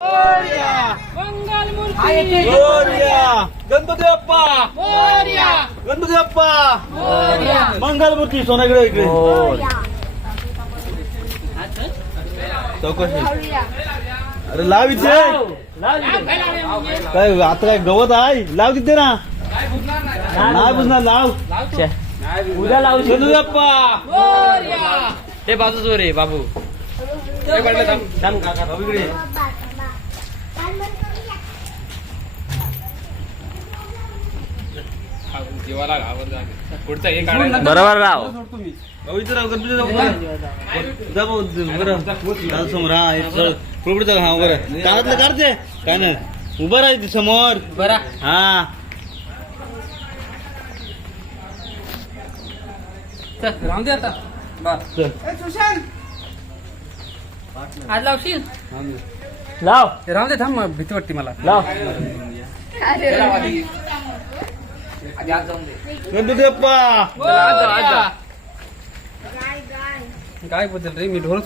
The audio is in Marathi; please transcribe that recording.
मंगलमूर्ती गणपती बाप्पा मोरया गणपती बाप्पा मोरया मंगलमूर्ती सोनाकडे इकडे चौकशी अरे लाव इथे काय आता काय गवत आहे लाव तिथे ना नाही बुजणार लाव उद्या लावू गणपती बाप्पा मोरया ते बाजूच वर आहे बाबू भाऊ इकडे जीवाला घाबर पुढचा एक बरोबर राव भाऊ इथे राव गणपती बाप्पा जा भाऊ बरं दादा समोर हा पुढे हा बरं कानातलं काढते काय नाही उभं राहायचं समोर बरा हा चल राहून दे आता चल आज लावशील लाव राहून दे थांब भीती वाटते मला लाव गणपती बाप्पा मोरया काय बदल रे मी ढोल